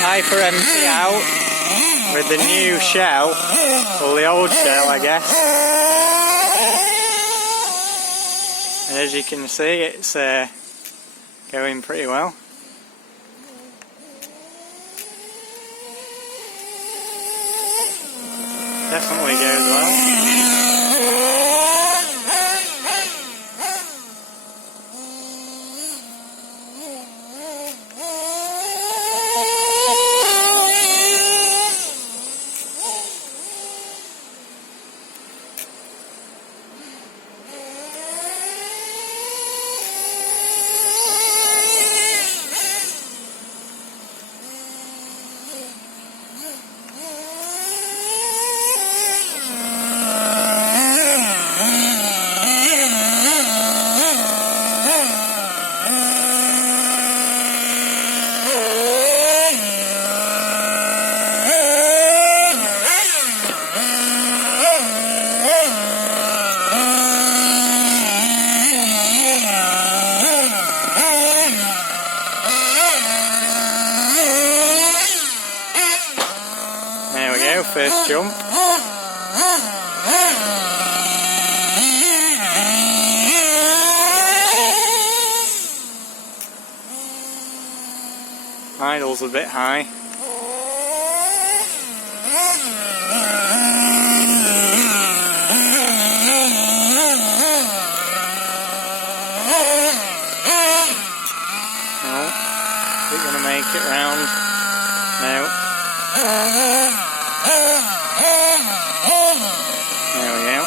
Hyper empty out with the new shell, or the old shell I guess, and as you can see it's going pretty well. Definitely goes well. There we go, first jump. Idle's a bit high. Oh, we're gonna make it round. No. There we go.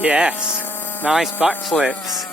Yes, nice backflips.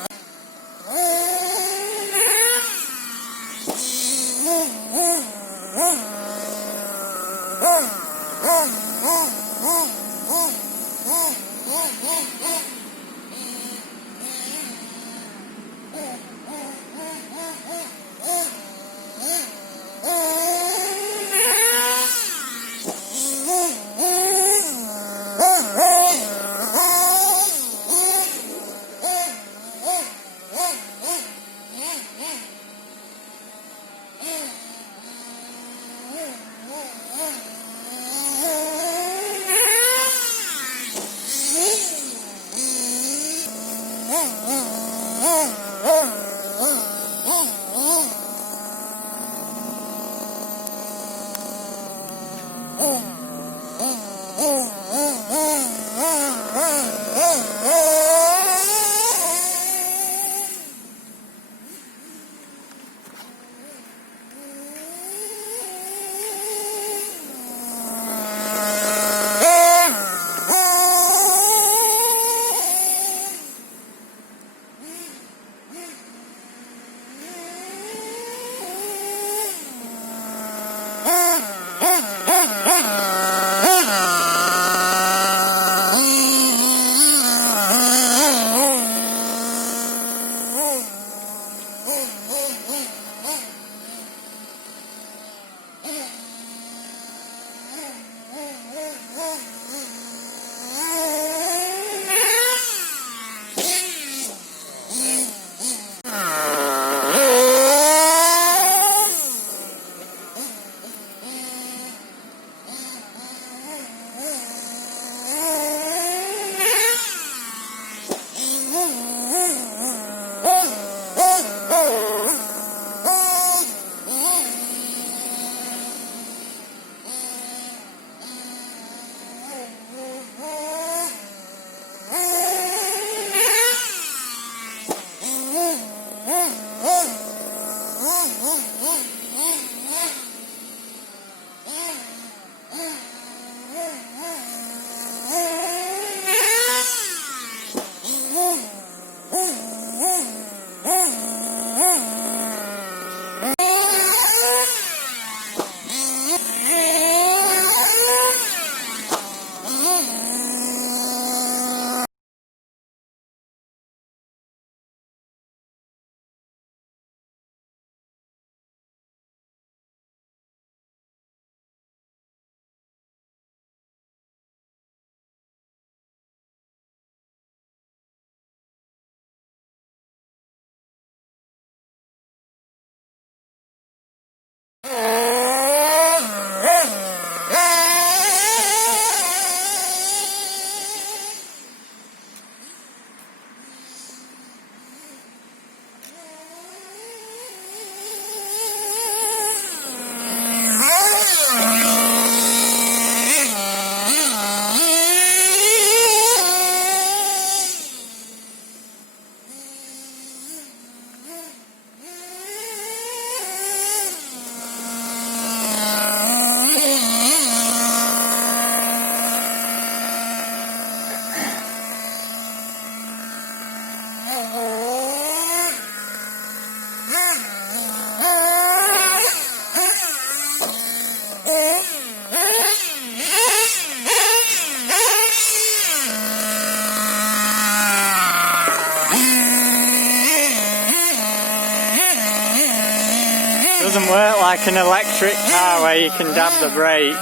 Doesn't work like an electric car where you can dab the brakes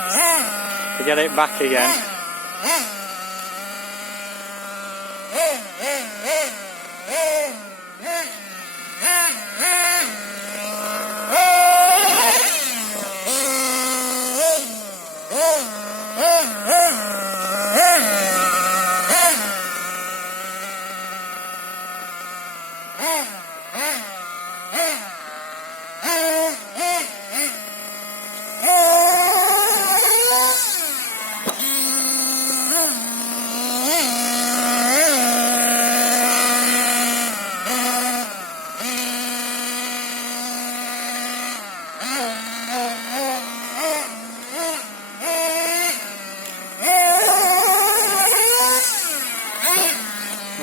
to get it back again.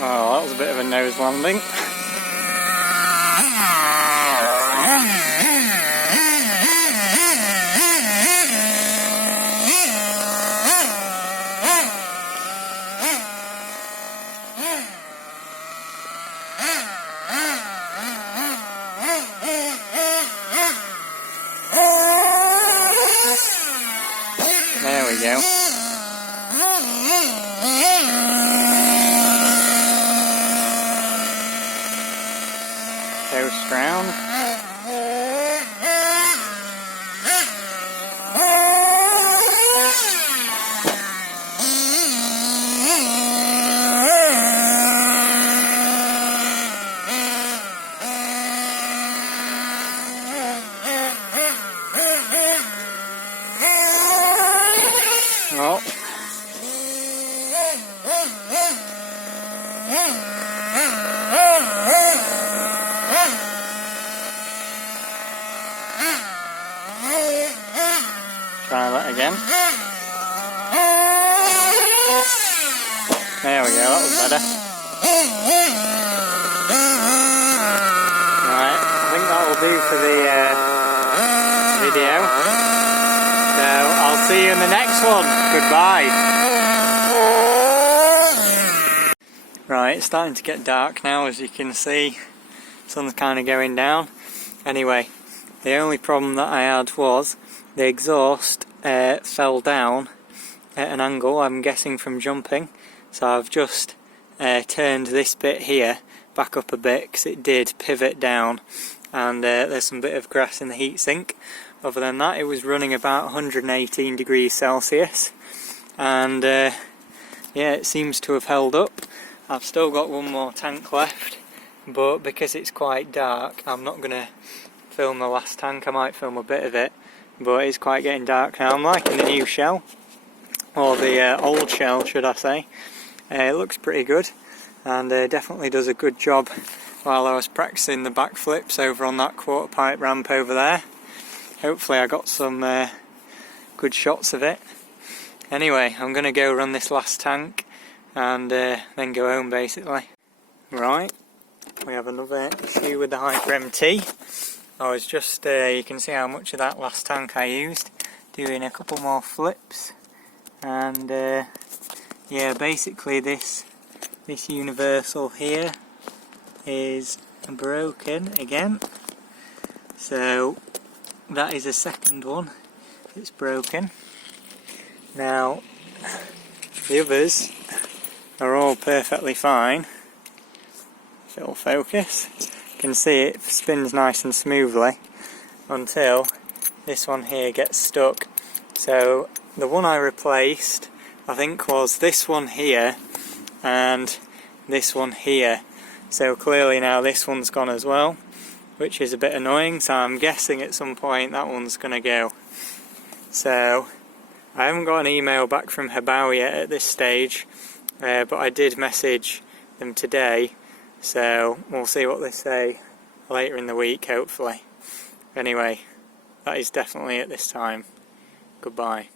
Oh, that was a bit of a nose landing. There we go. Coast round. Try that again. There we go, that was better. Right, I think that will do for the video. So I'll see you in the next one. Goodbye. Right, it's starting to get dark now, as you can see. Sun's kind of going down. Anyway, the only problem that I had was the exhaust fell down at an angle, I'm guessing from jumping. So I've just turned this bit here back up a bit because it did pivot down, and there's some bit of grass in the heatsink. Other than that, it was running about 118 degrees Celsius, and yeah, it seems to have held up. I've still got one more tank left, but because it's quite dark, I'm not going to film the last tank. I might film a bit of it, but it's quite getting dark now. I'm liking the new shell, or the old shell should I say. It looks pretty good, and definitely does a good job while I was practicing the backflips over on that quarter pipe ramp over there. Hopefully I got some good shots of it. Anyway, I'm going to go run this last tank and then go home basically. Right, we have another issue with the Hyper MT. I was just, you can see how much of that last tank I used, doing a couple more flips, and yeah, basically this universal here is broken again, so that is a second one that's broken. Now the others are all perfectly fine. If it'll focus, you can see it spins nice and smoothly until this one here gets stuck. So the one I replaced, I think, was this one here and this one here. So clearly now this one's gone as well, which is a bit annoying, so I'm guessing at some point that one's going to go. So I haven't got an email back from Hobao yet at this stage, but I did message them today, so we'll see what they say later in the week hopefully. Anyway, that is definitely at this time. Goodbye.